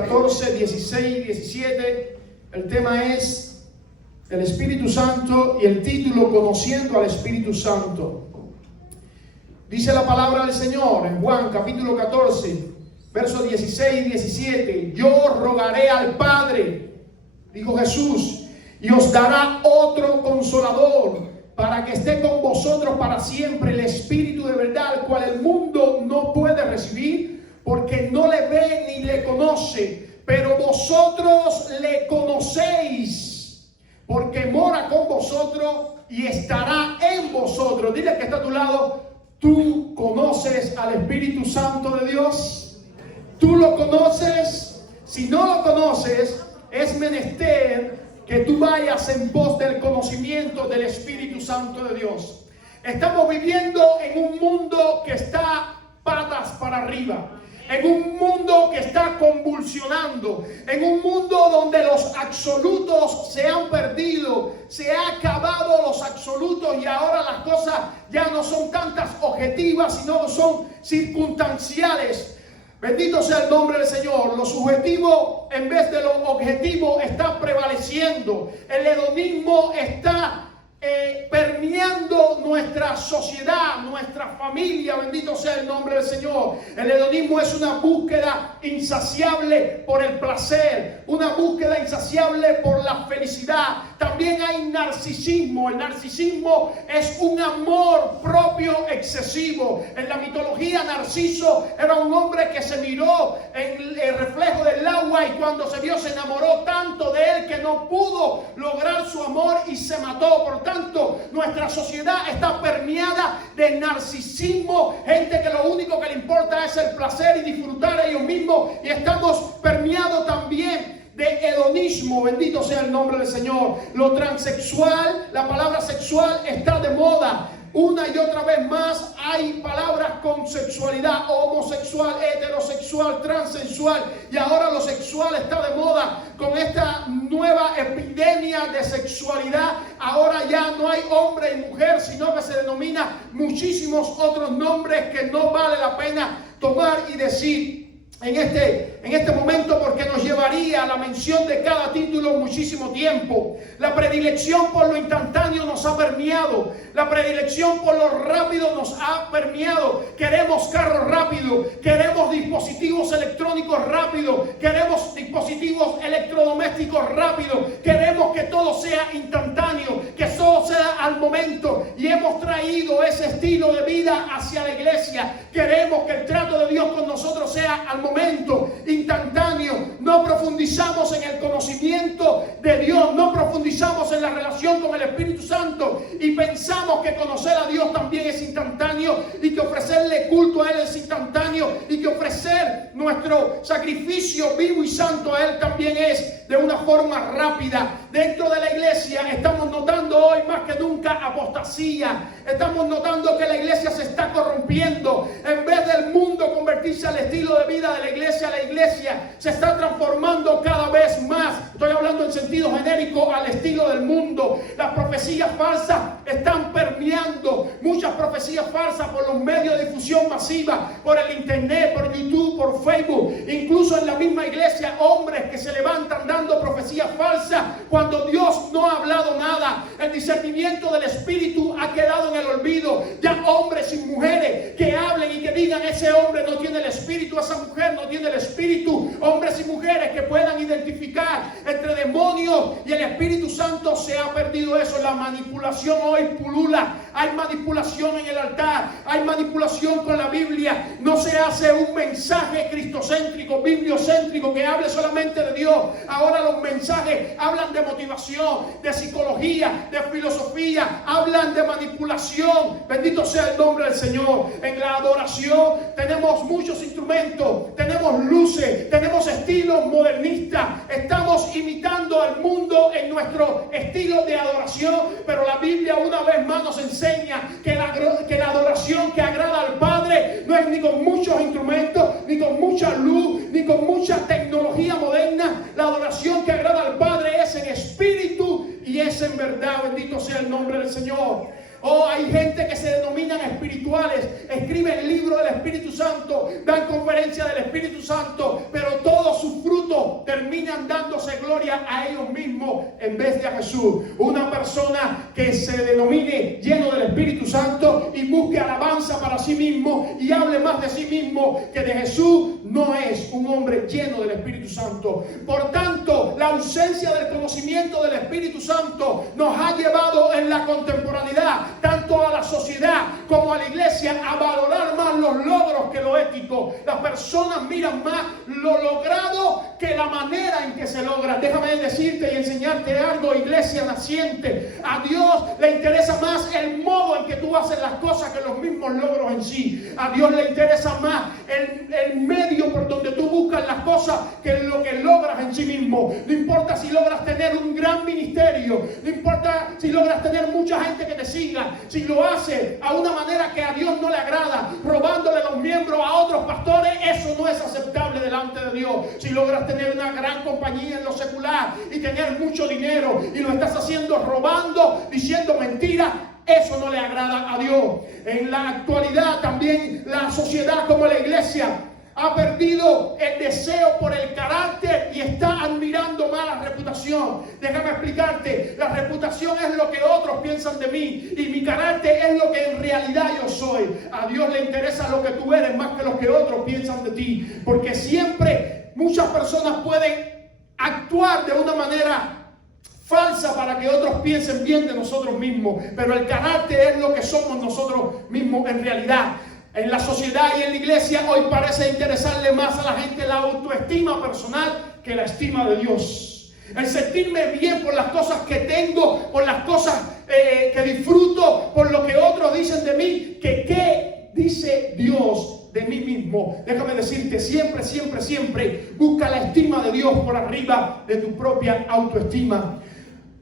14, 16 y 17. El tema es el Espíritu Santo y el título Conociendo al Espíritu Santo. Dice la palabra del Señor en Juan capítulo 14, versos 16 y 17. Yo rogaré al Padre, dijo Jesús, y os dará otro consolador para que esté con vosotros para siempre, el Espíritu de verdad, al cual el mundo no puede recibir, porque no le ve ni le conoce, pero vosotros le conocéis, porque mora con vosotros y estará en vosotros. Dile al que está a tu lado: ¿tú conoces al Espíritu Santo de Dios? ¿Tú lo conoces? Si no lo conoces, es menester que tú vayas en pos del conocimiento del Espíritu Santo de Dios. Estamos viviendo en un mundo que está patas para arriba, en un mundo que está convulsionando, en un mundo donde los absolutos se han perdido, se han acabado los absolutos y ahora las cosas ya no son tantas objetivas, sino son circunstanciales. Bendito sea el nombre del Señor. Lo subjetivo en vez de lo objetivo está prevaleciendo. El hedonismo está permeando nuestra sociedad, nuestra familia. Bendito sea el nombre del Señor. El hedonismo es una búsqueda insaciable por el placer, una búsqueda insaciable por la felicidad. También hay narcisismo. El narcisismo es un amor propio excesivo. En la mitología, Narciso era un hombre que se miró en el reflejo del agua y cuando se vio se enamoró tanto de él que no pudo lograr su amor y se mató. Por tanto, nuestra sociedad está permeada de narcisismo, gente que lo único que le importa es el placer y disfrutar a ellos mismos, y estamos permeados también de hedonismo. Bendito sea el nombre del Señor. Lo transexual, la palabra sexual está de moda. Una y otra vez más hay palabras con sexualidad: homosexual, heterosexual, transexual, y ahora lo sexual está de moda con esta nueva epidemia de sexualidad. Ahora ya no hay hombre y mujer, sino que se denomina muchísimos otros nombres que no vale la pena tomar y decir en este momento, porque nos llevaría a la mención de cada título muchísimo tiempo. La predilección por lo instantáneo nos ha permeado. La predilección por lo rápido nos ha permeado. Queremos carros rápidos, queremos dispositivos electrónicos rápidos, queremos dispositivos electrodomésticos rápidos, queremos que todo sea instantáneo, que todo sea al momento, y hemos traído ese estilo de vida hacia la iglesia. Queremos que el trato de Dios con nosotros sea al momento, instantáneo. No profundizamos en el conocimiento de Dios, no profundizamos en la relación con el Espíritu Santo, y pensamos que conocer a Dios también es instantáneo, y que ofrecerle culto a Él es instantáneo, y que ofrecer nuestro sacrificio vivo y santo a Él también es de una forma rápida. Dentro de la iglesia estamos notando hoy más que nunca apostasía. Estamos notando que la iglesia se está corrompiendo. En vez del mundo convertirse al estilo de vida de la iglesia se está transformando cada vez más. Estoy hablando en sentido genérico al estilo del mundo. Las profecías falsas están permeando. Muchas profecías falsas por los medios de difusión masiva, por el internet, por YouTube, por Facebook. Incluso en la misma iglesia, hombres que se levantan dando profecías falsas cuando Dios no ha hablado nada. El discernimiento del Espíritu ha quedado en el olvido. Ya hombres y mujeres que hablen y que digan: ese hombre no tiene el Espíritu, esa mujer no tiene el Espíritu. Hombres y mujeres que puedan identificar entre demonios y el Espíritu Santo. Se ha perdido eso. La manipulación hoy pulula. Hay manipulación en el altar, hay manipulación con la Biblia. No se hace un mensaje cristocéntrico, bibliocéntrico, que hable solamente de Dios. Ahora los mensajes hablan de motivación, de psicología, de filosofía, hablan de manipulación. Bendito sea el nombre del Señor. En la adoración tenemos muchos instrumentos, tenemos luces, tenemos estilos modernistas. Estamos imitando al mundo en nuestro estilo de adoración, pero la Biblia una vez más nos enseña que la adoración que agrada al Padre no es ni con muchos instrumentos, ni con mucha luz, ni con mucha tecnología moderna. La adoración que agrada al Padre es en espíritu y es en verdad. Bendito sea el nombre del Señor. Oh, hay gente que se denominan espirituales, escriben libros del Espíritu Santo, dan conferencias del Espíritu Santo, pero todos sus frutos terminan dándose gloria a ellos mismos en vez de a Jesús. Una persona que se denomine lleno del Espíritu Santo y busque alabanza para sí mismo y hable más de sí mismo que de Jesús, no es un hombre lleno del Espíritu Santo. Por tanto, la ausencia del conocimiento del Espíritu Santo nos ha llevado en la contemporaneidad, tanto a la sociedad como a la iglesia, a valorar más los logros que lo ético. Las personas miran más lo logrado que la manera en que se logra. Déjame decirte y enseñarte algo, iglesia naciente. A Dios le interesa más el modo en que tú haces las cosas que los mismos logros en sí. A Dios le interesa más el medio por donde tú buscas las cosas que lo que logras en sí mismo. No importa si logras tener un gran ministerio, no importa si logras tener mucha gente que te siga, si lo haces a una manera que a Dios no le agrada, robándole los miembros a otros pastores, eso no es aceptable delante de Dios. Si logras tener una gran compañía en lo secular y tener mucho dinero y lo estás haciendo robando, diciendo mentiras, eso no le agrada a Dios. En la actualidad también la sociedad como la iglesia ha perdido el deseo por el carácter y está admirando más la reputación. Déjame explicarte, la reputación es lo que otros piensan de mí y mi carácter es lo que en realidad yo soy. A Dios le interesa lo que tú eres más que lo que otros piensan de ti, porque siempre muchas personas pueden actuar de una manera falsa para que otros piensen bien de nosotros mismos, pero el carácter es lo que somos nosotros mismos en realidad. En la sociedad y en la iglesia hoy parece interesarle más a la gente la autoestima personal que la estima de Dios. El sentirme bien por las cosas que tengo, por las cosas que disfruto, por lo que otros dicen de mí, que qué dice Dios de mí mismo. Déjame decirte, siempre, siempre, siempre busca la estima de Dios por arriba de tu propia autoestima.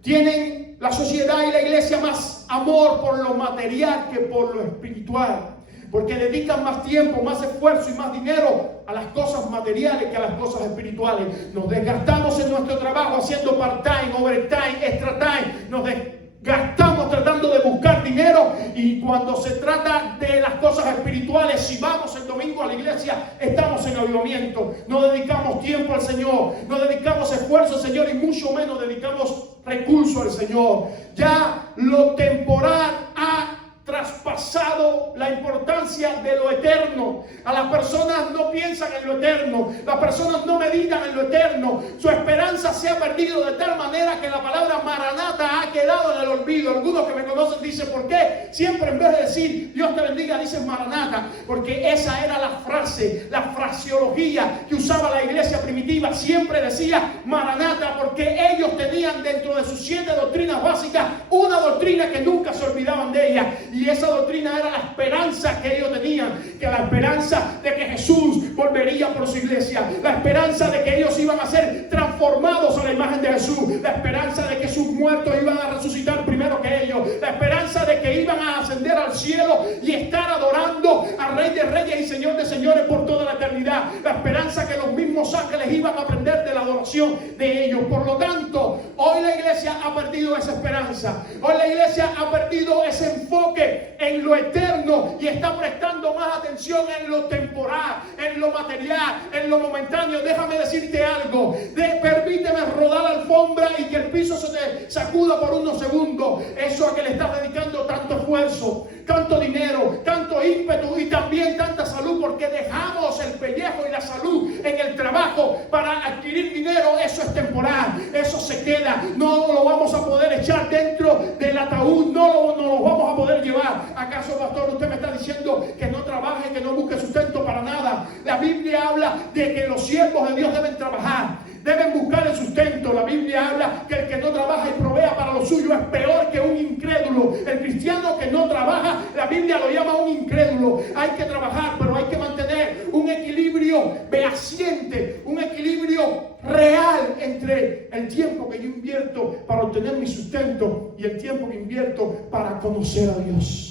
Tienen la sociedad y la iglesia más amor por lo material que por lo espiritual, porque dedican más tiempo, más esfuerzo y más dinero a las cosas materiales que a las cosas espirituales. Nos desgastamos en nuestro trabajo haciendo part-time, overtime, extra time. Nos desgastamos tratando de buscar dinero, y cuando se trata de las cosas espirituales, si vamos el domingo a la iglesia, estamos en avivamiento. No dedicamos tiempo al Señor, no dedicamos esfuerzo al Señor y mucho menos dedicamos recursos al Señor. Ya lo temporal ha traspasado la importancia de lo eterno. A las personas no piensan en lo eterno, las personas no meditan en lo eterno. Su esperanza se ha perdido de tal manera que la palabra Maranata ha quedado en el olvido. Algunos que me conocen dicen: ¿por qué siempre en vez de decir Dios te bendiga dicen Maranata? Porque esa era la frase, la fraseología que usaba la iglesia primitiva. Siempre decía Maranata, porque ellos tenían dentro de sus 7 doctrinas básicas una doctrina que nunca se olvidaban de ella. Y esa doctrina era la esperanza que ellos tenían, que la esperanza de que Jesús volvería por su iglesia, la esperanza de que ellos iban a ser transformados a la imagen de Jesús, la esperanza de que sus muertos iban a resucitar primero que ellos, la esperanza de que iban a ascender al cielo y estar adorando al Rey de Reyes y Señor de Señores por toda la eternidad, la esperanza que los mismos ángeles iban a aprender de la adoración de ellos. Por lo tanto, hoy la iglesia ha perdido esa esperanza, hoy la iglesia ha perdido ese enfoque en lo eterno y está prestando más atención en lo temporal, en lo material, en lo momentáneo. Déjame decirte algo, permíteme rodar la alfombra y que el piso se te sacuda por unos segundos. Eso a que le estás dedicando tanto esfuerzo, tanto dinero, tanto ímpetu y también tanta salud, porque dejamos el pellejo y la salud en el trabajo para adquirir dinero. Eso es temporal, eso se queda, no lo vamos a poder echar dentro del ataúd, no lo vamos a poder llevar. ¿Acaso, pastor, usted me está diciendo que no trabaje, que no busque sustento para nada? La Biblia habla de que los siervos de Dios deben trabajar, deben buscar el sustento. La Biblia habla que el que no trabaja y provea para lo suyo es peor que un incrédulo. El cristiano que no trabaja, la Biblia lo llama un incrédulo. Hay que trabajar, pero hay que mantener un equilibrio fehaciente, un equilibrio real entre el tiempo que yo invierto para obtener mi sustento y el tiempo que invierto para conocer a Dios.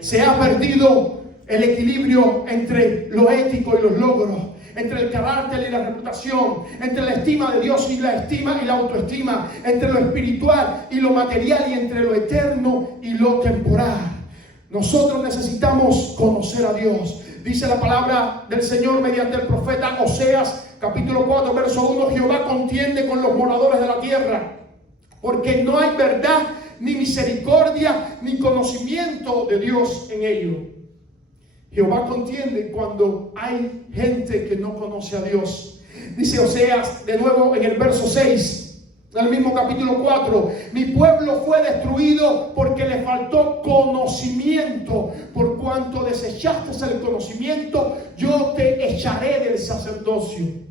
Se ha perdido el equilibrio entre lo ético y los logros. entre el carácter y la reputación, entre la estima de Dios y la estima y la autoestima, entre lo espiritual y lo material, y entre lo eterno y lo temporal. Nosotros necesitamos conocer a Dios. Dice la palabra del Señor mediante el profeta Oseas, capítulo 4, verso 1: Jehová contiende con los moradores de la tierra, porque no hay verdad, ni misericordia, ni conocimiento de Dios en ellos. Jehová contiende cuando hay gente que no conoce a Dios. Dice Oseas de nuevo en el verso 6, del mismo capítulo 4: mi pueblo fue destruido porque le faltó conocimiento. Por cuanto desechaste el conocimiento, yo te echaré del sacerdocio.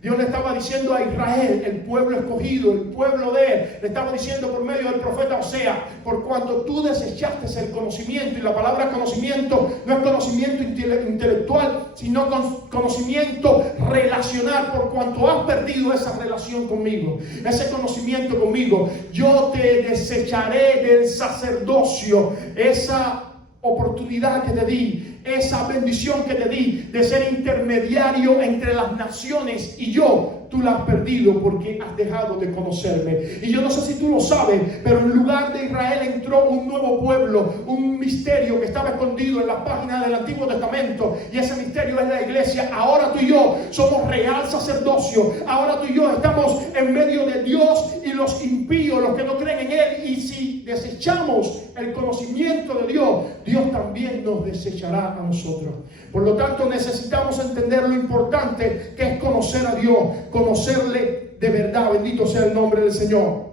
Dios le estaba diciendo a Israel, el pueblo escogido, el pueblo de él, le estaba diciendo por medio del profeta Oseas: por cuanto tú desechaste el conocimiento. Y la palabra conocimiento no es conocimiento intelectual, sino conocimiento relacional. Por cuanto has perdido esa relación conmigo, ese conocimiento conmigo, yo te desecharé del sacerdocio. Esa oportunidad que te di, esa bendición que te di de ser intermediario entre las naciones y yo, tú la has perdido porque has dejado de conocerme. Y yo no sé si tú lo sabes, pero en lugar de Israel entró un nuevo pueblo, un misterio que estaba escondido en las páginas del Antiguo Testamento, y ese misterio es la iglesia. Ahora tú y yo somos real sacerdocio. Ahora tú y yo estamos en medio de Dios y los impíos, los que no creen en él. Y si desechamos el conocimiento de Dios, Dios también nos desechará a nosotros. Por lo tanto, necesitamos entender lo importante que es conocer a Dios, conocerle de verdad. Bendito sea el nombre del Señor.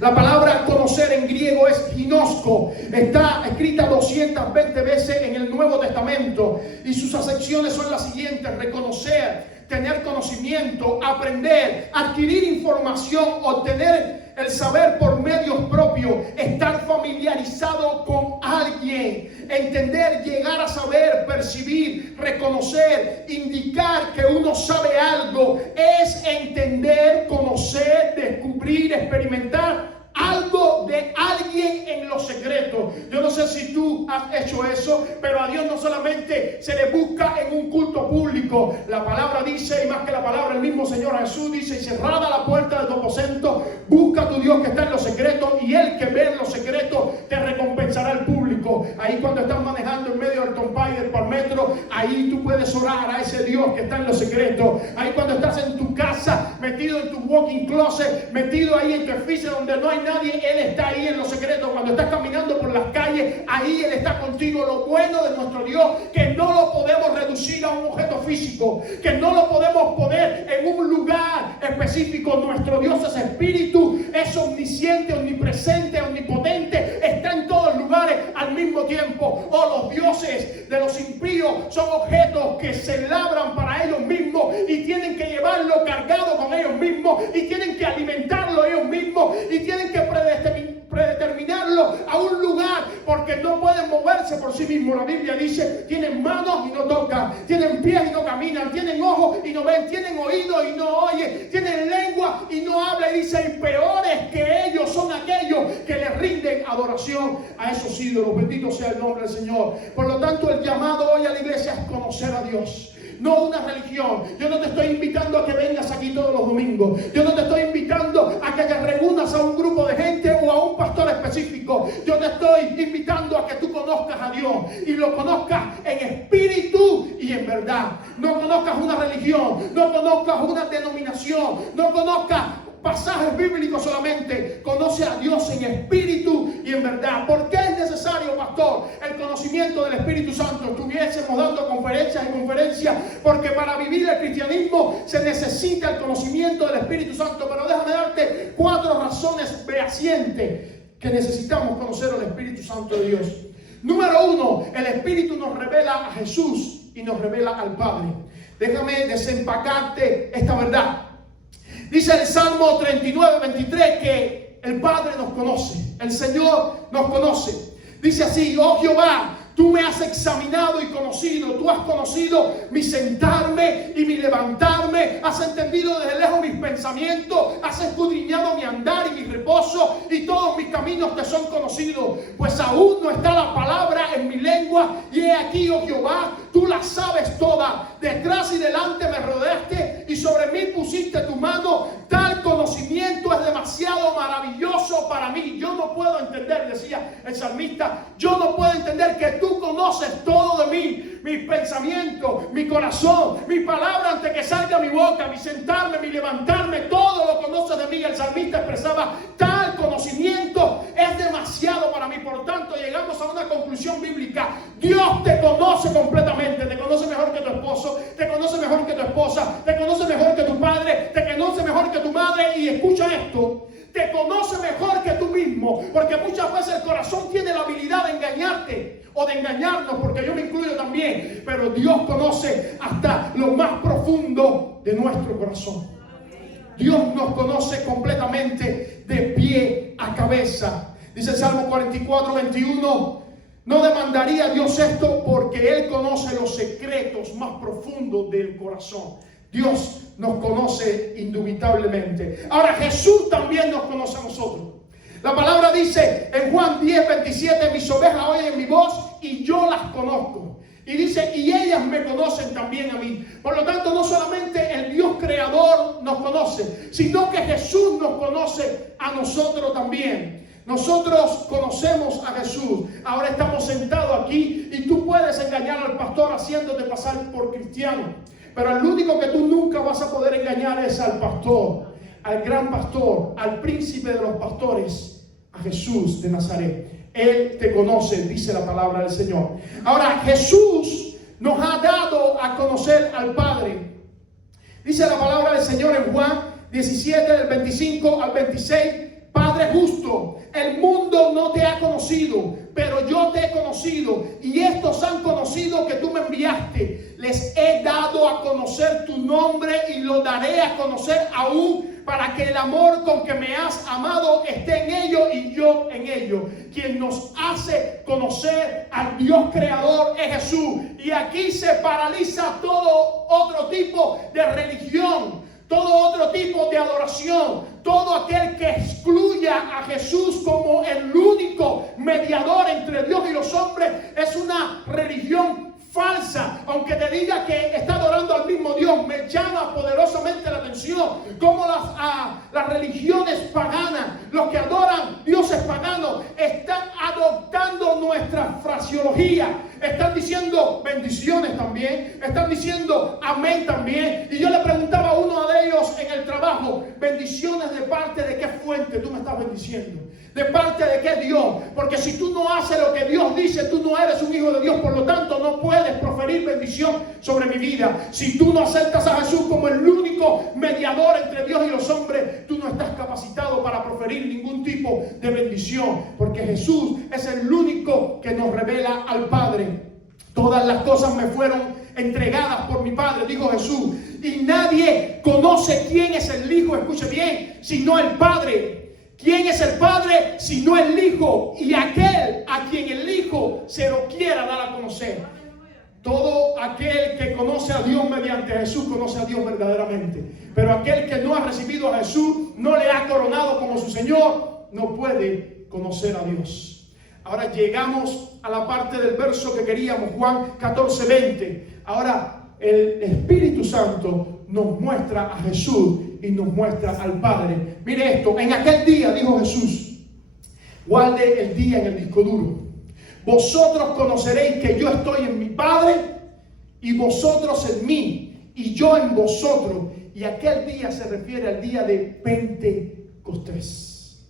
La palabra conocer en griego es ginosko. Está escrita 220 veces en el Nuevo Testamento, y sus acepciones son las siguientes: reconocer, tener conocimiento, aprender, adquirir información, obtener el saber por medios propios, estar familiarizado con alguien, entender, llegar a saber, percibir, reconocer, indicar que uno sabe algo. Es entender, conocer, descubrir, experimentar algo de alguien en lo secreto. Yo no sé si tú has hecho eso, pero a Dios no solamente se le busca en un culto público. La palabra dice, y más que la palabra, el mismo Señor Jesús dice: y cerrada la puerta de tu aposento, busca a tu Dios que está en lo secreto, y Él que ve en lo secreto te recompensará al público. Ahí cuando estás manejando en medio del Tompay, del Palmetro, ahí tú puedes orar a ese Dios que está en lo secreto. Ahí cuando estás en tu casa, metido en tu walk-in closet, metido ahí en tu edificio donde no hay nadie, Él está ahí en lo secreto. Cuando estás caminando por las calles, ahí Él está contigo. Lo bueno de nuestro Dios, que no lo podemos reducir a un objeto físico, que no lo podemos poner en un lugar específico. Nuestro Dios es espíritu, es omnisciente, omnipresente, omnipotente, está en todos lugares al mismo tiempo. Los dioses de los impíos son objetos que se labran para ellos mismos y tienen que llevarlo cargado con ellos mismos, y tienen que alimentarlo ellos mismos, y tienen que predeterminarlo a un lugar, porque no pueden moverse por sí mismos. La Biblia dice: tienen manos y no tocan, tienen pies y no caminan, tienen ojos y no ven, tienen oídos y no oyen, tienen lengua y no hablan. Y dice: y peores que ellos son aquellos que le rinden adoración a esos ídolos. Bendito sea el nombre del Señor. Por lo tanto, el llamado hoy a la iglesia es conocer a Dios, no una religión. Yo no te estoy invitando a que vengas aquí todos los domingos. Yo no te estoy invitando a que te reúnas a un grupo de gente o a un pastor específico. Yo te estoy invitando a que tú conozcas a Dios, y lo conozcas en espíritu y en verdad. No conozcas una religión, no conozcas una denominación, no conozcas pasajes bíblicos solamente. Conoce a Dios en espíritu y en verdad. ¿Por qué es necesario, pastor, el conocimiento del Espíritu Santo? Estuviésemos dando conferencias y conferencias, porque para vivir el cristianismo se necesita el conocimiento del Espíritu Santo. Pero déjame darte 4 razones fehacientes que necesitamos conocer al Espíritu Santo de Dios. Número 1, el Espíritu nos revela a Jesús y nos revela al Padre. Déjame desempacarte esta verdad. Dice el Salmo 39:23 que el Padre nos conoce, el Señor nos conoce. Dice así: oh Jehová, tú me has examinado y conocido. Tú has conocido mi sentarme y mi levantarme. Has entendido desde lejos mis pensamientos. Has escudriñado mi andar y mi reposo. Y todos mis caminos te son conocidos. Pues aún no está la palabra en mi lengua. Y he aquí, oh Jehová, tú la sabes toda. Detrás y delante me rodeaste y sobre mí pusiste tu mano. Tal conocimiento es demasiado maravilloso para mí. Yo no puedo entender, decía el salmista, yo no puedo entender que tú conoces todo de mí. Mis pensamientos, mi corazón, mi palabra antes que salga mi boca, mi sentarme, mi levantarme, todo lo conoces de mí. El salmista expresaba, tal conocimiento es demasiado para mí. Por tanto, llegamos a una conclusión bíblica. Dios te conoce completamente. Te conoce mejor que tu esposo, te conoce mejor que tu esposa, te conoce mejor que tu padre, te conoce mejor que tu madre. Y escucha esto, te conoce mejor que tú mismo, porque muchas veces el corazón tiene la habilidad de engañarte o de engañarnos, porque yo me incluyo también, pero Dios conoce hasta lo más profundo de nuestro corazón. Dios nos conoce completamente de pie a cabeza. Dice el Salmo 44, 21, no demandaría a Dios esto porque Él conoce los secretos más profundos del corazón. Dios nos conoce indubitablemente. Ahora Jesús también nos conoce a nosotros. La palabra dice en Juan 10, 27, mis ovejas oyen mi voz y yo las conozco. Y dice, y ellas me conocen también a mí. Por lo tanto, no solamente el Dios creador nos conoce, sino que Jesús nos conoce a nosotros también. Nosotros conocemos a Jesús. Ahora estamos sentados aquí y tú puedes engañar al pastor haciéndote pasar por cristiano. Pero el único que tú nunca vas a poder engañar es al pastor, al gran pastor, al príncipe de los pastores, a Jesús de Nazaret. Él te conoce, dice la palabra del Señor. Ahora, Jesús nos ha dado a conocer al Padre. Dice la palabra del Señor en Juan 17, del 25 al 26. Padre justo, el mundo no te ha conocido, pero yo te he conocido, y estos han conocido que tú me enviaste. Les he dado a conocer tu nombre y lo daré a conocer aún, para que el amor con que me has amado esté en ellos y yo en ellos. Quien nos hace conocer al Dios creador es Jesús. Y aquí se paraliza todo otro tipo de religión, todo otro tipo de adoración, todo aquel que excluya a Jesús como el único mediador entre Dios y los hombres es una religión falsa. Aunque te diga que está adorando al mismo Dios, me llama poderosamente la atención como las religiones paganas, los que adoran dioses paganos, están adoptando nuestra fraseología. Están diciendo bendiciones también, están diciendo amén también. Y yo le preguntaba a uno de ellos en el trabajo, bendiciones de parte de qué fuente tú me estás bendiciendo, de parte de qué Dios, porque si tú no haces lo que Dios dice, tú no eres un hijo de Dios, por lo tanto no puedes proferir bendición sobre mi vida. Si tú no aceptas a Jesús como el único mediador entre Dios y los hombres, tú no estás capacitado para proferir ningún tipo de bendición, porque Jesús es el único que nos revela al Padre. Todas las cosas me fueron entregadas por mi Padre, dijo Jesús, y nadie conoce quién es el Hijo, escuche bien, sino el Padre. ¿Quién es el Padre sino el Hijo? Y aquel a quien el Hijo se lo quiera dar a conocer. Todo aquel que conoce a Dios mediante Jesús conoce a Dios verdaderamente. Pero aquel que no ha recibido a Jesús, no le ha coronado como su Señor, no puede conocer a Dios. Ahora llegamos a la parte del verso que queríamos, Juan 14, 20. Ahora el Espíritu Santo nos muestra a Jesús y nos muestra al Padre. Mire esto, en aquel día, dijo Jesús, guarde el día en el disco duro. Vosotros conoceréis que yo estoy en mi Padre y vosotros en mí y yo en vosotros. Y aquel día se refiere al día de Pentecostés,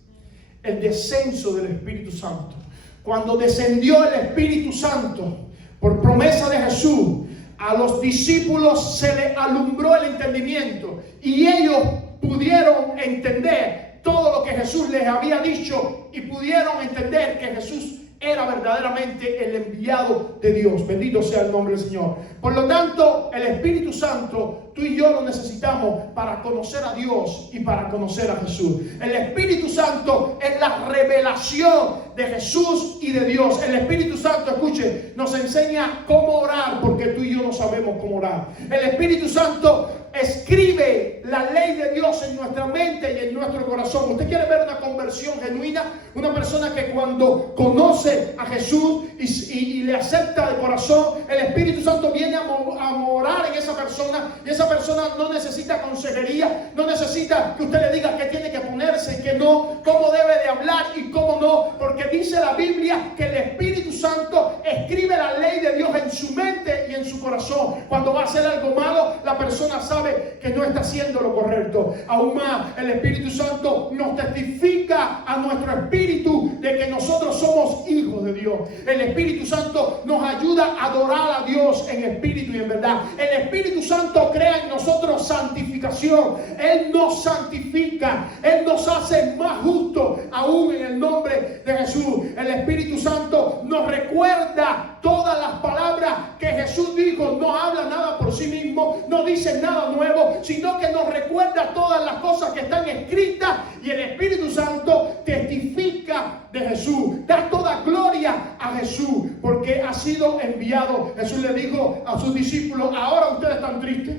el descenso del Espíritu Santo. Cuando descendió el Espíritu Santo por promesa de Jesús, a los discípulos se les alumbró el entendimiento y ellos pudieron entender todo lo que Jesús les había dicho y pudieron entender que Jesús era verdaderamente el enviado de Dios. Bendito sea el nombre del Señor. Por lo tanto, el Espíritu Santo, tú y yo lo necesitamos para conocer a Dios y para conocer a Jesús. El Espíritu Santo es la revelación de Jesús y de Dios. El Espíritu Santo, escuche, nos enseña cómo orar, porque tú y yo no sabemos cómo orar. El Espíritu Santo escribe la ley de Dios en nuestra mente y en nuestro corazón. Usted quiere ver una conversión genuina, una persona que cuando conoce a Jesús y le acepta de corazón, el Espíritu Santo viene a morar en esa persona, y esa persona no necesita consejería, no necesita que usted le diga qué tiene que ponerse y qué no, cómo debe de hablar y cómo no, porque dice la Biblia que el Espíritu Santo escribe la ley de Dios en su mente y en su corazón. Cuando va a hacer algo malo, la persona sabe que no está haciendo lo correcto. Aún más, el Espíritu Santo nos testifica a nuestro espíritu de que nosotros somos hijos de Dios. El Espíritu Santo nos ayuda a adorar a Dios en espíritu y en verdad. El Espíritu Santo crea en nosotros santificación. Él nos santifica. Él nos hace más justos aún en el nombre de Jesús. El Espíritu Santo nos recuerda todas las palabras que Jesús dijo. No habla nada por sí mismo, no dice nada nuevo, sino que nos recuerda todas las cosas que están escritas, y el Espíritu Santo testifica de Jesús, da toda gloria a Jesús, porque ha sido enviado. Jesús le dijo a sus discípulos: ahora ustedes están tristes,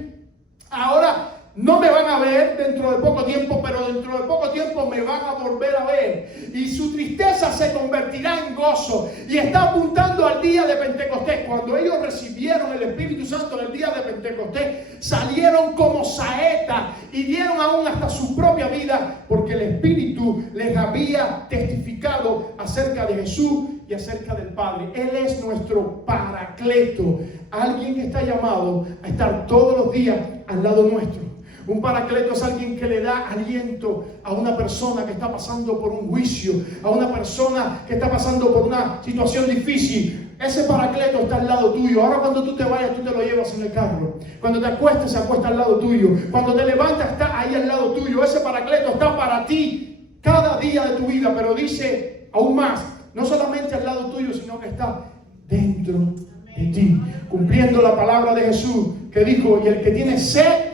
ahora no me van a ver dentro de poco tiempo, pero dentro de poco tiempo me van a volver a ver. Y su tristeza se convertirá en gozo. Y está apuntando al día de Pentecostés. Cuando ellos recibieron el Espíritu Santo en el día de Pentecostés, salieron como saetas y dieron aún hasta su propia vida, porque el Espíritu les había testificado acerca de Jesús y acerca del Padre. Él es nuestro Paracleto, alguien que está llamado a estar todos los días al lado nuestro. Un paracleto es alguien que le da aliento a una persona que está pasando por un juicio, a una persona que está pasando por una situación difícil. Ese paracleto está al lado tuyo. Ahora cuando tú te vayas, tú te lo llevas en el carro. Cuando te acuestes, se acuesta al lado tuyo. Cuando te levantas, está ahí al lado tuyo. Ese paracleto está para ti cada día de tu vida. Pero dice aún más, no solamente al lado tuyo, sino que está dentro de ti, cumpliendo la palabra de Jesús, que dijo: y el que tiene sed,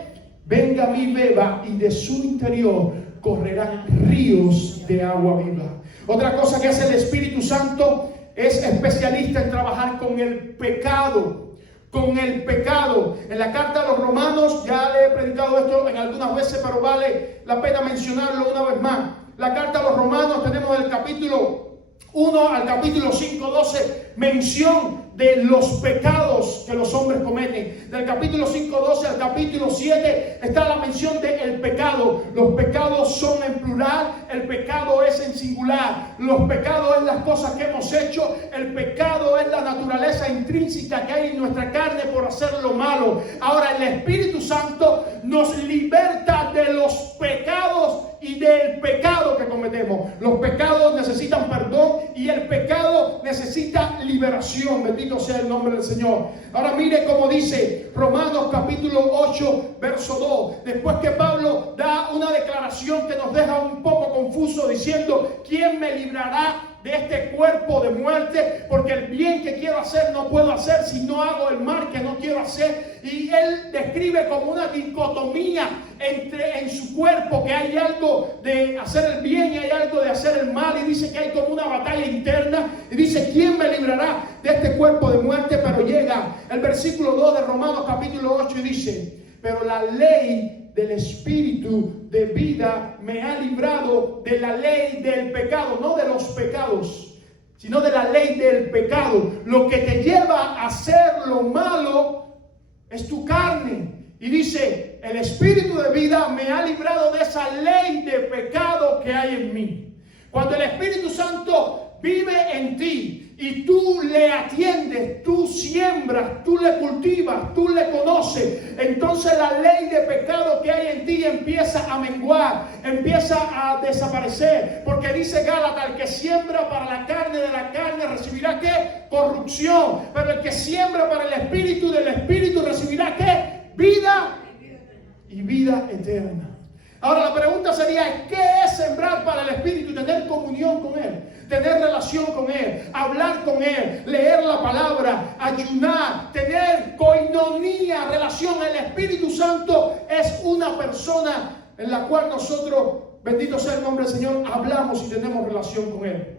venga a mí, beba, y de su interior correrán ríos de agua viva. Otra cosa que hace el Espíritu Santo, es especialista en trabajar con el pecado. Con el pecado. En la carta a los Romanos, ya le he predicado esto en algunas veces, pero vale la pena mencionarlo una vez más. La carta a los Romanos, tenemos del capítulo 1 al capítulo 5, 12, mención de los pecados que los hombres cometen. Del capítulo 5, 12 al capítulo 7 está la mención del pecado. Los pecados son en plural, el pecado es en singular. Los pecados es las cosas que hemos hecho, el pecado es la naturaleza intrínseca que hay en nuestra carne por hacer lo malo. Ahora el Espíritu Santo nos liberta de los pecados y del pecado que cometemos. Los pecados necesitan perdón y el pecado necesita liberación. Bendito sea el nombre del Señor. Ahora mire cómo dice Romanos capítulo 8 verso 2. Después que Pablo da una declaración que nos deja un poco confuso, diciendo: ¿quién me librará de este cuerpo de muerte? Porque el bien que quiero hacer no puedo hacer si no hago el mal que no quiero hacer. Y él describe como una dicotomía en su cuerpo, que hay algo de hacer el bien y hay algo de hacer el mal, y dice que hay como una batalla interna, y dice: ¿quién me librará de este cuerpo de muerte? Pero llega el versículo 2 de Romanos capítulo 8 y dice: pero la ley del Espíritu de vida me ha librado de la ley del pecado, no de los pecados, sino de la ley del pecado. Lo que te lleva a hacer lo malo es tu carne. Y dice: el Espíritu de vida me ha librado de esa ley de pecado que hay en mí. Cuando el Espíritu Santo vive en ti y tú le atiendes, tú siembras, tú le cultivas, tú le conoces, entonces la ley de pecado que hay en ti empieza a menguar, empieza a desaparecer. Porque dice Gálatas: el que siembra para la carne, de la carne recibirá ¿qué? Corrupción. Pero el que siembra para el Espíritu, del Espíritu recibirá ¿qué? Vida y vida eterna. Ahora la pregunta sería: ¿qué es sembrar para el Espíritu? Tener comunión con Él, tener relación con Él, hablar con Él, leer la palabra, ayunar, tener koinonía, relación. El Espíritu Santo es una persona en la cual nosotros, bendito sea el nombre del Señor, hablamos y tenemos relación con Él.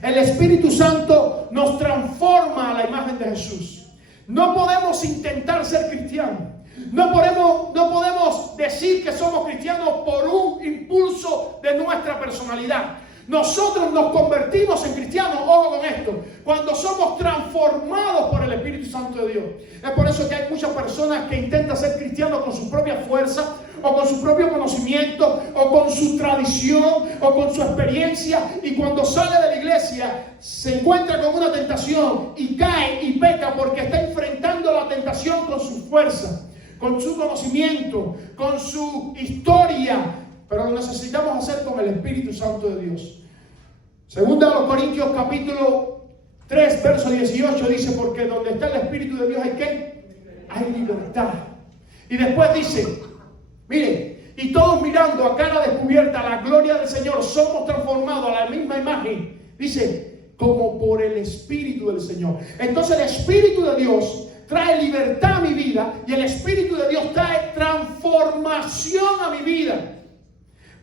El Espíritu Santo nos transforma a la imagen de Jesús. No podemos intentar ser cristianos. No podemos decir que somos cristianos por un impulso de nuestra personalidad. Nosotros nos convertimos en cristianos, ojo con esto, cuando somos transformados por el Espíritu Santo de Dios. Es por eso que hay muchas personas que intentan ser cristianos con su propia fuerza, o con su propio conocimiento, o con su tradición, o con su experiencia, y cuando sale de la iglesia se encuentra con una tentación y cae y peca porque está enfrentando la tentación con su fuerza, con su conocimiento, con su historia. Pero lo necesitamos hacer con el Espíritu Santo de Dios. Segunda a los Corintios capítulo 3, verso 18 dice, porque donde está el Espíritu de Dios hay ¿qué? Hay libertad. Y después dice, miren, y todos mirando a cara descubierta la gloria del Señor, somos transformados a la misma imagen. Dice, como por el Espíritu del Señor. Entonces el Espíritu de Dios trae libertad a mi vida y el Espíritu de Dios trae transformación a mi vida.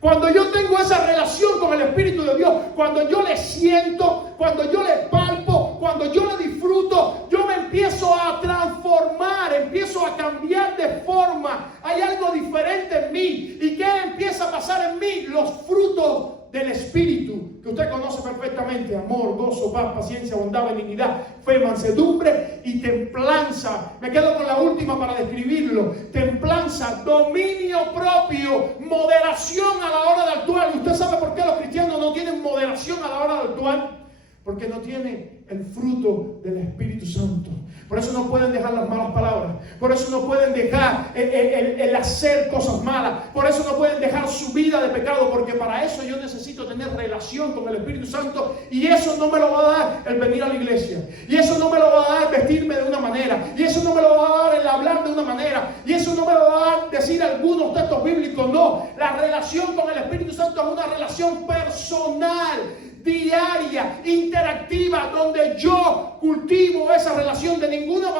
Cuando yo tengo esa relación con el Espíritu de Dios, cuando yo le siento, cuando yo le palpo, cuando yo le disfruto, yo me empiezo a transformar, empiezo a cambiar de forma. Hay algo diferente en mí. ¿Y qué empieza a pasar en mí? Los frutos del Espíritu, que usted conoce perfectamente: amor, gozo, paz, paciencia, bondad, benignidad, fe, mansedumbre y templanza. Me quedo con la última para describirlo: templanza, dominio propio, moderación a la hora de actuar. ¿Usted sabe por qué los cristianos no tienen moderación a la hora de actuar? Porque no tienen el fruto del Espíritu Santo. Por eso no pueden dejar las malas palabras. Por eso no pueden dejar el hacer cosas malas. Por eso no pueden dejar su vida de pecado. Porque para eso yo necesito tener relación con el Espíritu Santo. Y eso no me lo va a dar el venir a la iglesia. Y eso no me lo va a dar vestirme de una manera. Y eso no me lo va a dar el hablar de una manera. Y eso no me lo va a dar decir algunos textos bíblicos. No, la relación con el Espíritu Santo es una relación personal, diaria, interactiva, donde yo cultivo esa relación. De ninguna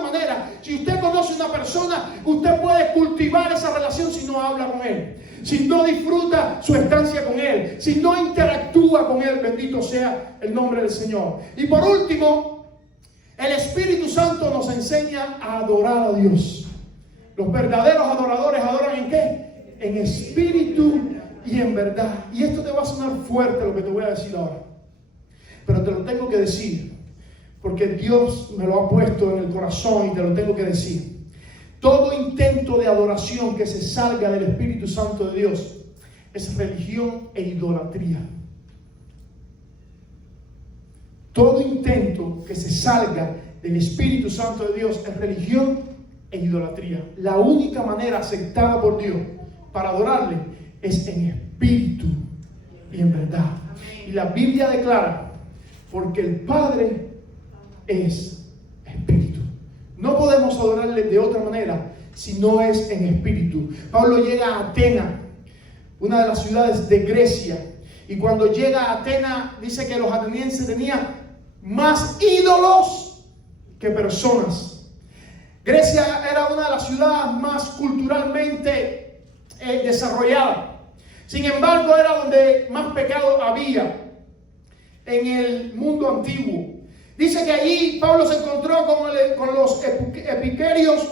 manera, si usted conoce a una persona, usted puede cultivar esa relación si no habla con él, si no disfruta su estancia con él, si no interactúa con él. Bendito sea el nombre del Señor. Y por último, el Espíritu Santo nos enseña a adorar a Dios. Los verdaderos adoradores adoran ¿en qué? En espíritu y en verdad. Y esto te va a sonar fuerte lo que te voy a decir ahora, pero te lo tengo que decir porque Dios me lo ha puesto en el corazón y te lo tengo que decir. Todo intento de adoración que se salga del Espíritu Santo de Dios es religión e idolatría. Todo intento que se salga del Espíritu Santo de Dios es religión e idolatría. La única manera aceptada por Dios para adorarle es en espíritu y en verdad. Y la Biblia declara, porque el Padre es espíritu. No podemos adorarle de otra manera si no es en espíritu. Pablo llega a Atenas, una de las ciudades de Grecia, y cuando llega a Atenas dice que los atenienses tenían más ídolos que personas. Grecia era una de las ciudades más culturalmente desarrolladas. Sin embargo, era donde más pecado había en el mundo antiguo. Dice que allí Pablo se encontró con los epicúreos,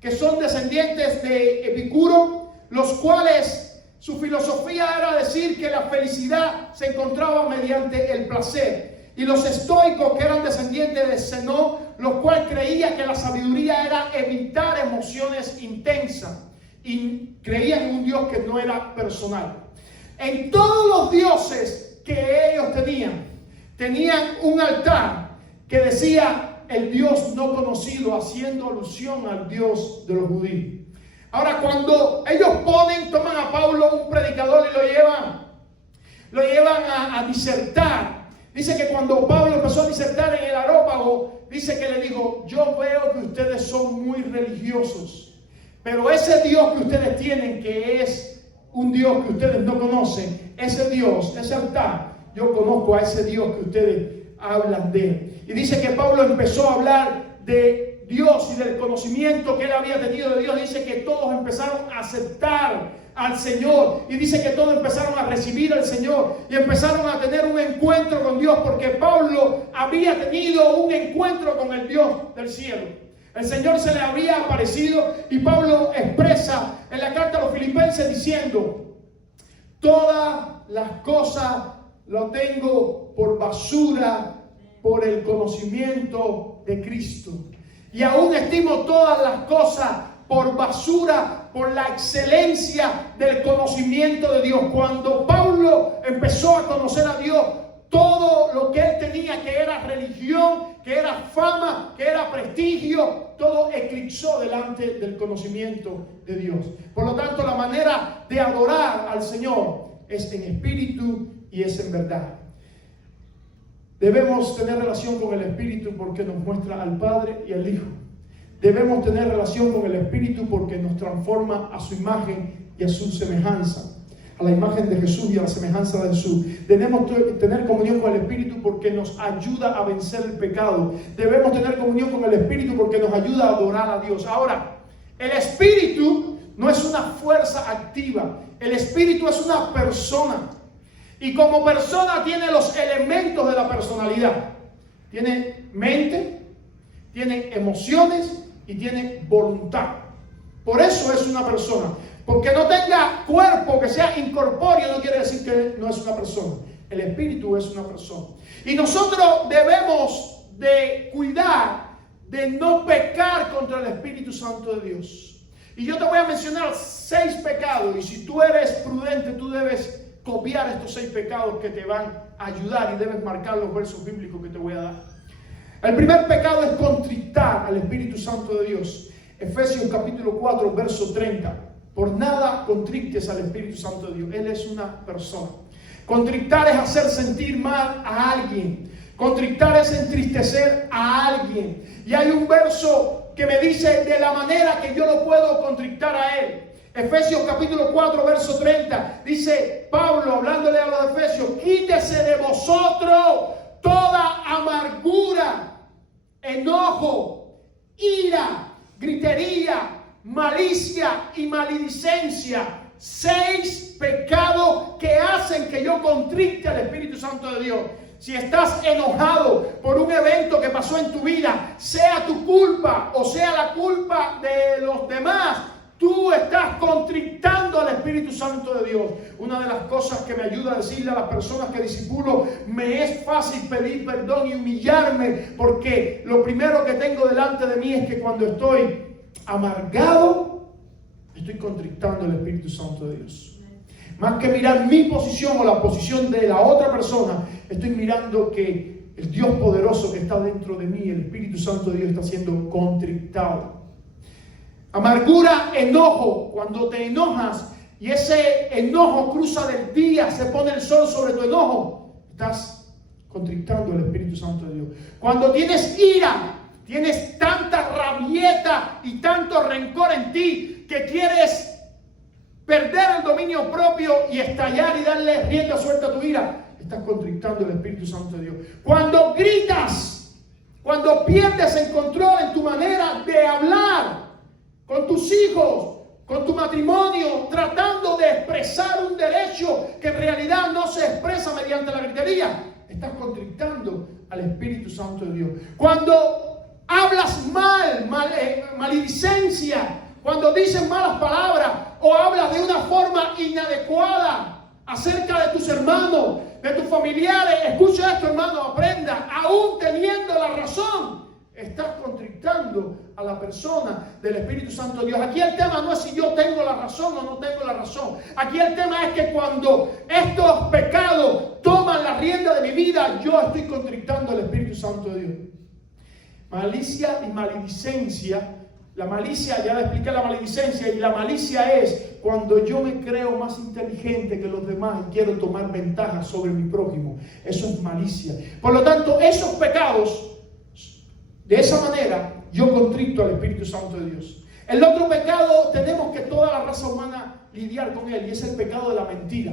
que son descendientes de Epicuro, los cuales su filosofía era decir que la felicidad se encontraba mediante el placer. Y los estoicos, que eran descendientes de Zenón, los cuales creían que la sabiduría era evitar emociones intensas. Y creían en un Dios que no era personal. En todos los dioses que ellos tenían un altar que decía el Dios no conocido, haciendo alusión al Dios de los judíos. Ahora, cuando ellos toman a Pablo, un predicador, y lo llevan a disertar. Dice que cuando Pablo empezó a disertar en el Areópago, dice que le dijo: yo veo que ustedes son muy religiosos, pero ese Dios que ustedes tienen, que es un Dios que ustedes no conocen, ese Dios, ese altar, yo conozco a ese Dios que ustedes hablan de él. Y dice que Pablo empezó a hablar de Dios y del conocimiento que él había tenido de Dios. Dice que todos empezaron a aceptar al Señor, y dice que todos empezaron a recibir al Señor y empezaron a tener un encuentro con Dios, porque Pablo había tenido un encuentro con el Dios del cielo. El Señor se le había aparecido y Pablo expresa en la carta a los Filipenses diciendo: todas las cosas lo tengo por basura por el conocimiento de Cristo. Y aún estimo todas las cosas por basura por la excelencia del conocimiento de Dios. Cuando Pablo empezó a conocer a Dios, todo lo que él tenía, que era religión, que era fama, que era prestigio, todo eclipsó delante del conocimiento de Dios. Por lo tanto, la manera de adorar al Señor es en espíritu y es en verdad. Debemos tener relación con el Espíritu porque nos muestra al Padre y al Hijo. Debemos tener relación con el Espíritu porque nos transforma a su imagen y a su semejanza, a la imagen de Jesús y a la semejanza de Jesús. Debemos tener comunión con el Espíritu porque nos ayuda a vencer el pecado. Debemos tener comunión con el Espíritu porque nos ayuda a adorar a Dios. Ahora, el Espíritu no es una fuerza activa. El Espíritu es una persona. Y como persona tiene los elementos de la personalidad. Tiene mente, tiene emociones y tiene voluntad. Por eso es una persona. Porque no tenga cuerpo que sea incorpóreo no quiere decir que no es una persona. El Espíritu es una persona. Y nosotros debemos de cuidar de no pecar contra el Espíritu Santo de Dios. Y yo te voy a mencionar 6 pecados. Y si tú eres prudente, tú debes copiar estos 6 pecados que te van a ayudar y debes marcar los versos bíblicos que te voy a dar. El primer pecado es contristar al Espíritu Santo de Dios. Efesios capítulo 4, verso 30. Por nada contristes al Espíritu Santo de Dios. Él es una persona. Contristar es hacer sentir mal a alguien. Contristar es entristecer a alguien. Y hay un verso que me dice de la manera que yo lo puedo contristar a él. Efesios capítulo 4, verso 30, dice Pablo, hablándole a los efesios: quítese de vosotros toda amargura, enojo, ira, gritería, malicia y maledicencia. 6 pecados que hacen que yo contriste al Espíritu Santo de Dios. Si estás enojado por un evento que pasó en tu vida, sea tu culpa o sea la culpa de los demás, tú estás contristando al Espíritu Santo de Dios. Una de las cosas que me ayuda a decirle a las personas que discipulo, me es fácil pedir perdón y humillarme, porque lo primero que tengo delante de mí es que cuando estoy amargado, estoy contristando al Espíritu Santo de Dios. Más que mirar mi posición o la posición de la otra persona, estoy mirando que el Dios poderoso que está dentro de mí, el Espíritu Santo de Dios, está siendo contristado. Amargura, enojo. Cuando te enojas y ese enojo cruza del día, se pone el sol sobre tu enojo, estás contristando al Espíritu Santo de Dios. Cuando tienes ira, tienes tanta rabieta y tanto rencor en ti que quieres perder el dominio propio y estallar y darle rienda suelta a tu ira, estás contristando al Espíritu Santo de Dios. Cuando gritas, cuando pierdes el control en tu manera de hablar con tus hijos, con tu matrimonio, tratando de expresar un derecho que en realidad no se expresa mediante la gritería, estás contristando al Espíritu Santo de Dios. Cuando hablas maledicencia, cuando dices malas palabras o hablas de una forma inadecuada acerca de tus hermanos, de tus familiares, escucha esto, hermano, aprenda, aún teniendo la razón, estás contristando a la persona del Espíritu Santo de Dios. Aquí el tema no es si yo tengo la razón o no tengo la razón. Aquí el tema es que cuando estos pecados toman la rienda de mi vida, yo estoy contristando al Espíritu Santo de Dios. Malicia y maledicencia. La malicia, ya le expliqué la maledicencia, y la malicia es cuando yo me creo más inteligente que los demás y quiero tomar ventaja sobre mi prójimo. Eso es malicia. Por lo tanto, esos pecados, de esa manera, yo contrito al Espíritu Santo de Dios. El otro pecado, tenemos que toda la raza humana lidiar con él, y es el pecado de la mentira.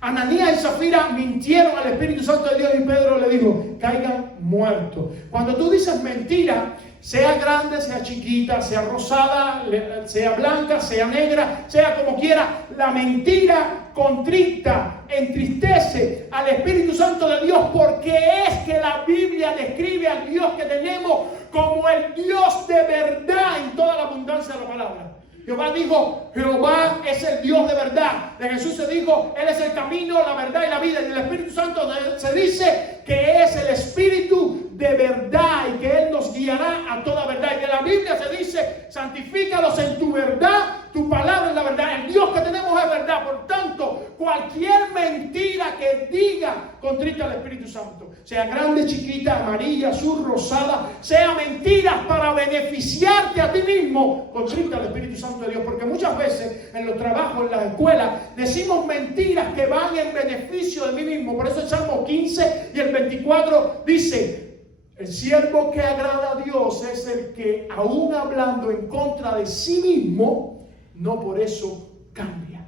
Ananías y Zafira mintieron al Espíritu Santo de Dios y Pedro le dijo: caigan muertos. Cuando tú dices mentira, sea grande, sea chiquita, sea rosada, sea blanca, sea negra, sea como quiera, la mentira contrita, entristece al Espíritu Santo de Dios, porque es que la Biblia describe al Dios que tenemos como el Dios de verdad en toda la abundancia de la palabra. Jehová dijo, Jehová es el Dios de verdad. De Jesús se dijo, Él es el camino, la verdad y la vida. Y del Espíritu Santo se dice que es el Espíritu de verdad y que Él nos guiará a toda verdad. Y de la Biblia se dice, santifícalos en tu verdad, tu palabra es la verdad. El Dios que tenemos es verdad. Por tanto, cualquier mentira que diga contrita al Espíritu Santo, sea grande, chiquita, amarilla, azul, rosada, sea mentiras para beneficiarte a ti mismo, contrita al Espíritu Santo de Dios. Porque muchas veces en los trabajos, en las escuelas, decimos mentiras que van en beneficio de mí mismo. Por eso el Salmo 15 y el 24 dice, el siervo que agrada a Dios es el que, aún hablando en contra de sí mismo, no por eso cambia.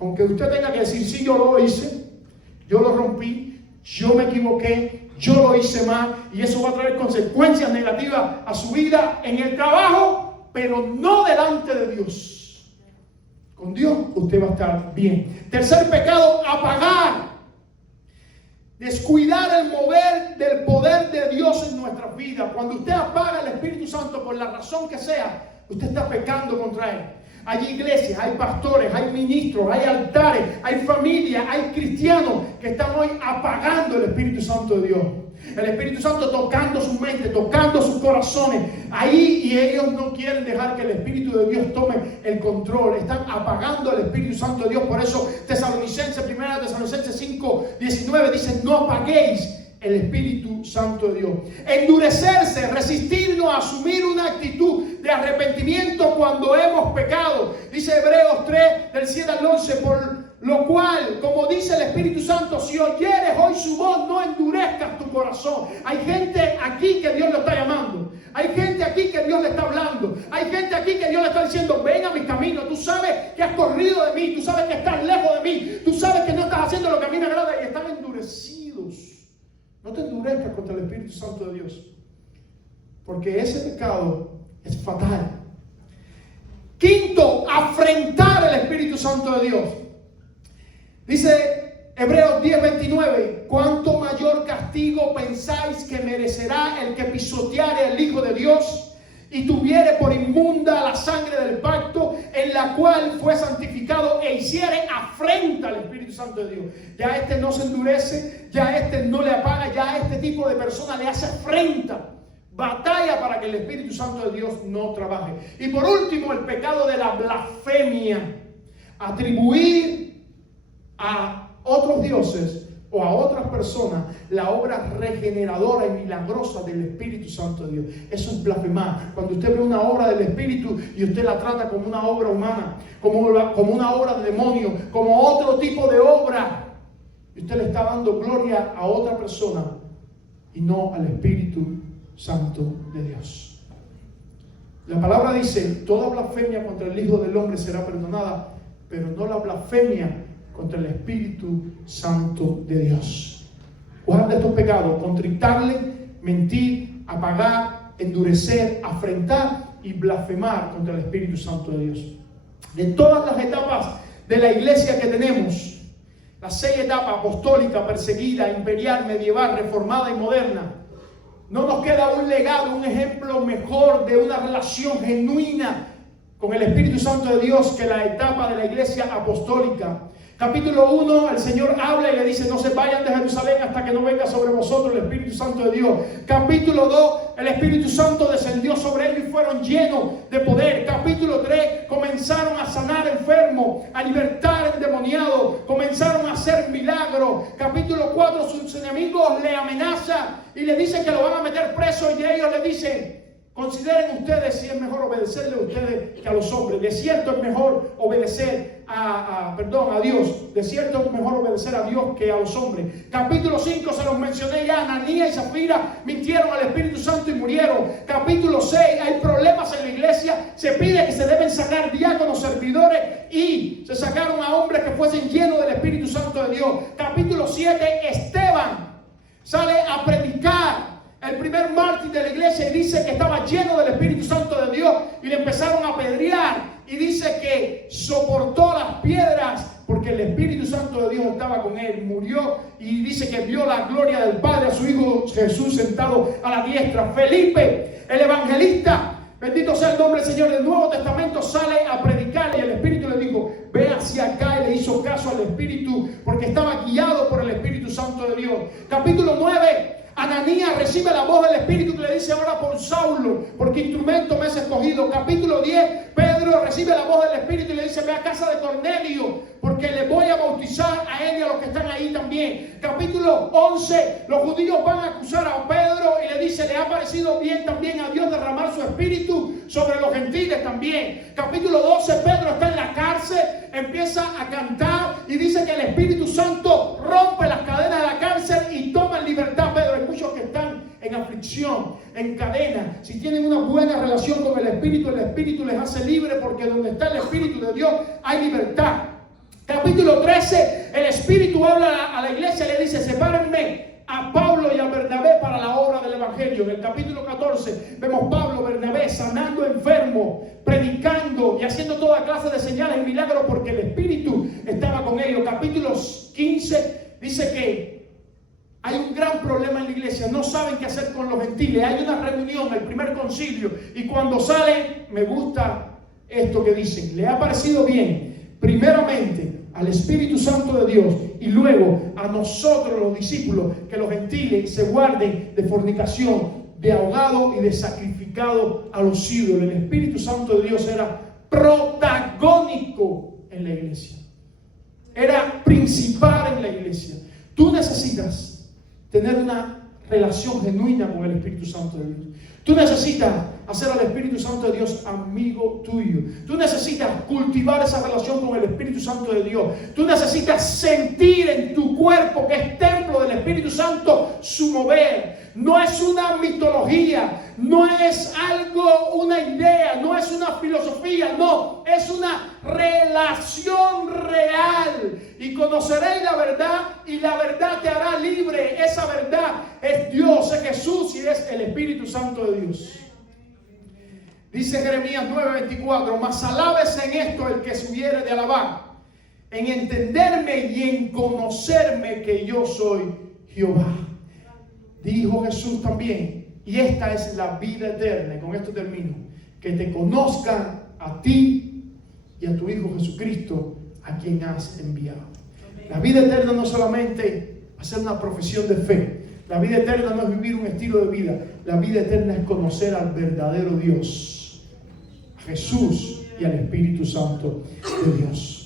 Aunque usted tenga que decir, sí, yo lo hice, yo lo rompí, yo me equivoqué, yo lo hice mal, y eso va a traer consecuencias negativas a su vida en el trabajo, pero no delante de Dios. Con Dios usted va a estar bien. Tercer pecado, apagar. Descuidar el mover del poder de Dios en nuestras vidas. Cuando usted apaga el Espíritu Santo por la razón que sea, usted está pecando contra Él. Hay iglesias, hay pastores, hay ministros, hay altares, hay familias, hay cristianos que están hoy apagando el Espíritu Santo de Dios. El Espíritu Santo tocando su mente, tocando sus corazones. Ahí, y ellos no quieren dejar que el Espíritu de Dios tome el control. Están apagando el Espíritu Santo de Dios. Por eso Tesalonicenses, 1 Tesalonicenses 5:19 dice, no apaguéis el Espíritu Santo de Dios. Endurecerse, resistirnos a asumir una actitud de arrepentimiento cuando hemos pecado. Dice Hebreos 3, del 7 al 11, por lo cual, como dice el Espíritu Santo, si oyeres hoy su voz, no endurezcas tu corazón. Hay gente aquí que Dios lo está llamando. Hay gente aquí que Dios le está hablando. Hay gente aquí que Dios le está diciendo, ven a mi camino. Tú sabes que has corrido de mí. Tú sabes que estás lejos de mí. Tú sabes que no estás haciendo lo que a mí me agrada y están endurecidos. No te endurezcas contra el Espíritu Santo de Dios, porque ese pecado es fatal. Quinto, afrentar el Espíritu Santo de Dios. Dice Hebreos 10:29, ¿cuánto mayor castigo pensáis que merecerá el que pisoteare al Hijo de Dios y tuviere por inmunda la sangre del pacto, en la cual fue santificado, e hiciere afrenta al Espíritu Santo de Dios? Ya este no se endurece, ya este no le apaga, ya este tipo de persona le hace afrenta. Batalla para que el Espíritu Santo de Dios no trabaje. Y por último, el pecado de la blasfemia. Atribuir a otros dioses o a otras personas la obra regeneradora y milagrosa del Espíritu Santo de Dios. Eso es blasfemar. Cuando usted ve una obra del Espíritu y usted la trata como una obra humana, como una obra de demonio, como otro tipo de obra, y usted le está dando gloria a otra persona y no al Espíritu Santo de Dios. La palabra dice, toda blasfemia contra el Hijo del Hombre será perdonada, pero no la blasfemia contra el Espíritu Santo de Dios. Guarda estos pecados: contritarle, mentir, apagar, endurecer, afrentar y blasfemar contra el Espíritu Santo de Dios. De todas las etapas de la iglesia que tenemos, las 6 etapas: apostólica, perseguida, imperial, medieval, reformada y moderna, no nos queda un legado, un ejemplo mejor de una relación genuina con el Espíritu Santo de Dios que la etapa de la iglesia apostólica. Capítulo 1, el Señor habla y le dice, no se vayan de Jerusalén hasta que no venga sobre vosotros el Espíritu Santo de Dios. Capítulo 2, el Espíritu Santo descendió sobre ellos y fueron llenos de poder. Capítulo 3, comenzaron a sanar enfermos, a libertar endemoniados, comenzaron a hacer milagros. Capítulo 4, sus enemigos le amenazan y le dicen que lo van a meter preso, y ellos le dicen, consideren ustedes si es mejor obedecerle a ustedes que a los hombres. De cierto es mejor obedecer a Dios. De cierto es mejor obedecer a Dios que a los hombres. Capítulo 5 se los mencioné ya. Ananías y Zafira mintieron al Espíritu Santo y murieron. Capítulo 6, hay problemas en la iglesia. Se pide que se deben sacar diáconos, servidores, y se sacaron a hombres que fuesen llenos del Espíritu Santo de Dios. Capítulo 7, Esteban sale a predicar, el primer mártir de la iglesia, y dice que estaba lleno del Espíritu Santo de Dios, y le empezaron a apedrear, y dice que soportó las piedras porque el Espíritu Santo de Dios estaba con él. Murió y dice que vio la gloria del Padre, a su Hijo Jesús sentado a la diestra. Felipe, el evangelista, bendito sea el nombre del Señor, del Nuevo Testamento, sale a predicar y el Espíritu le dijo: ve hacia acá, y le hizo caso al Espíritu porque estaba guiado por el Espíritu Santo de Dios. Capítulo 9. Ananías recibe la voz del Espíritu que le dice: ahora por Saulo, porque instrumento me has escogido. Capítulo 10, Pedro recibe la voz del Espíritu y le dice: ve a casa de Cornelio, porque le voy a bautizar a él y a los que están ahí también. Capítulo 11, los judíos van a acusar a Pedro y le dice: le ha parecido bien también a Dios derramar su Espíritu sobre los gentiles también. Capítulo 12, Pedro está en la cárcel, empieza a cantar y dice que el Espíritu Santo rompe las cadenas de la cárcel y toma en libertad Pedro. Hay muchos que están en aflicción, en cadena. Si tienen una buena relación con el Espíritu les hace libre, porque donde está el Espíritu de Dios hay libertad. Capítulo 13, el Espíritu habla a la iglesia y le dice: sepárenme a Pablo y a Bernabé para la obra del Evangelio. En el capítulo 14 vemos Pablo, Bernabé sanando enfermos, predicando y haciendo toda clase de señales y milagros porque el Espíritu estaba con ellos. Capítulo 15 dice que hay un gran problema en la iglesia, no saben qué hacer con los gentiles. Hay una reunión, el primer concilio, y cuando salen, me gusta esto que dicen: le ha parecido bien, primeramente al Espíritu Santo de Dios y luego a nosotros los discípulos, que los gentiles se guarden de fornicación, de ahogado y de sacrificado a los ídolos. El Espíritu Santo de Dios era protagónico en la iglesia, era principal en la iglesia. Tú necesitas tener una relación genuina con el Espíritu Santo de Dios. Tú necesitas hacer al Espíritu Santo de Dios amigo tuyo. Tú necesitas cultivar esa relación con el Espíritu Santo de Dios. Tú necesitas sentir en tu cuerpo, que es templo del Espíritu Santo, su mover. No es una mitología, no es algo, una idea, no es una filosofía, no, es una relación real. Y conoceréis la verdad y la verdad te hará libre. Esa verdad es Dios, es Jesús y es el Espíritu Santo de Dios. Dice Jeremías 9:24: mas alábese en esto el que se hubiere de alabar, en entenderme y en conocerme que yo soy Jehová. Dijo Jesús también, y esta es la vida eterna, y con esto termino: que te conozcan a ti y a tu Hijo Jesucristo, a quien has enviado. La vida eterna no solamente hacer una profesión de fe. La vida eterna no es vivir un estilo de vida. La vida eterna es conocer al verdadero Dios, a Jesús y al Espíritu Santo de Dios.